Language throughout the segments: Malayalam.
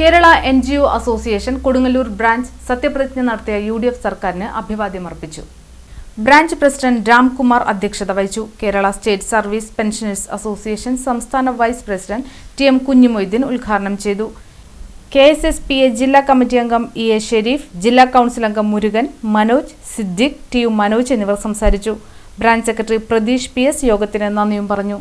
Kerala NGO association Kodungallur branch സത്യപ്രതിജ്ഞ നടത്തിയ UDF സർക്കാരിന് അഭിവാദ്യം അർപ്പിച്ചു. ബ്രാഞ്ച് പ്രസിഡന്റ് രാംകുമാർ അധ്യക്ഷത വഹിച്ചു. Kerala state service pensioners association സംസ്ഥാന വൈസ് പ്രസിഡന്റ് TM കുഞ്ഞിമൊയ്തീൻ ഉദ്ഘാടനം ചെയ്തു. KSSPA ജില്ലാ കമ്മിറ്റി അംഗം EA ഷെരീഫ്, ജില്ലാ കൗൺസിൽ അംഗം മുരുകൻ, മനോജ്, സിദ്ദിഖ്, TU മനോജ് എന്നിവർ സംസാരിച്ചു. ബ്രാഞ്ച് സെക്രട്ടറി പ്രതീഷ് PS യോഗത്തിന് നന്ദിയും പറഞ്ഞു.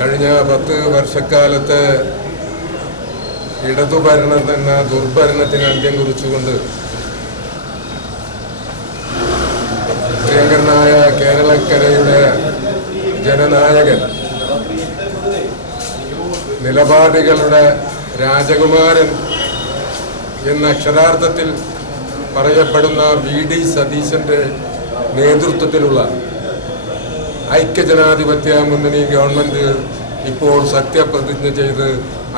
കഴിഞ്ഞ 10 വർഷക്കാലത്ത് ഇടതുഭരണം എന്ന ദുർഭരണത്തിന് അന്ത്യം കുറിച്ചുകൊണ്ട് പ്രിയങ്കരനായ കേരളക്കരയുടെ ജനനായകൻ, നിലപാടുകളുടെ രാജകുമാരൻ എന്ന അക്ഷരാർത്ഥത്തിൽ പറയപ്പെടുന്ന VD സതീശന്റെ നേതൃത്വത്തിലുള്ള ഐക്യജനാധിപത്യ മുന്നണി ഗവൺമെന്റ് ഇപ്പോൾ സത്യപ്രതിജ്ഞ ചെയ്ത്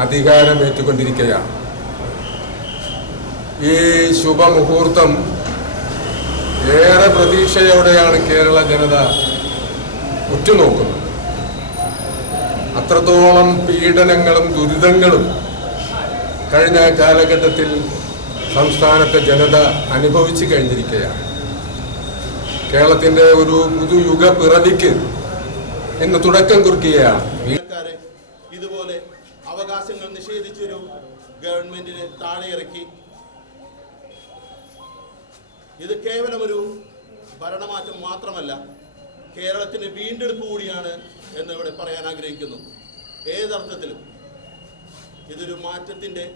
അധികാരമേറ്റുകൊണ്ടിരിക്കുകയാണ്. ഈ ശുഭമുഹൂർത്തം ഏറെ പ്രതീക്ഷയോടെയാണ് കേരള ജനത ഉറ്റുനോക്കുന്നത്. അത്രത്തോളം പീഡനങ്ങളും ദുരിതങ്ങളും കഴിഞ്ഞ കാലഘട്ടത്തിൽ സംസ്ഥാനത്തെ ജനത അനുഭവിച്ചു കഴിഞ്ഞിരിക്കുകയാണ്. കേരളത്തിന്റെ ഒരു പുതുയുഗ പിറവിക്ക് ഇന്ന് തുടക്കം കുറിക്കുകയാണ്. ഇതുപോലെ അവകാശങ്ങൾ നിഷേധിച്ചൊരു ഗവൺമെന്റിനെ താഴെ ഇറക്കി. ഇത് കേവലം ഒരു ഭരണമാറ്റം മാത്രമല്ല, കേരളത്തിന് വീണ്ടെടുപ്പ് കൂടിയാണ് എന്ന് ഇവിടെ പറയാൻ ആഗ്രഹിക്കുന്നു. ഏതർത്ഥത്തിലും ഇതൊരു മാറ്റത്തിന്റെ,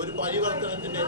ഒരു പരിവർത്തനത്തിന്റെ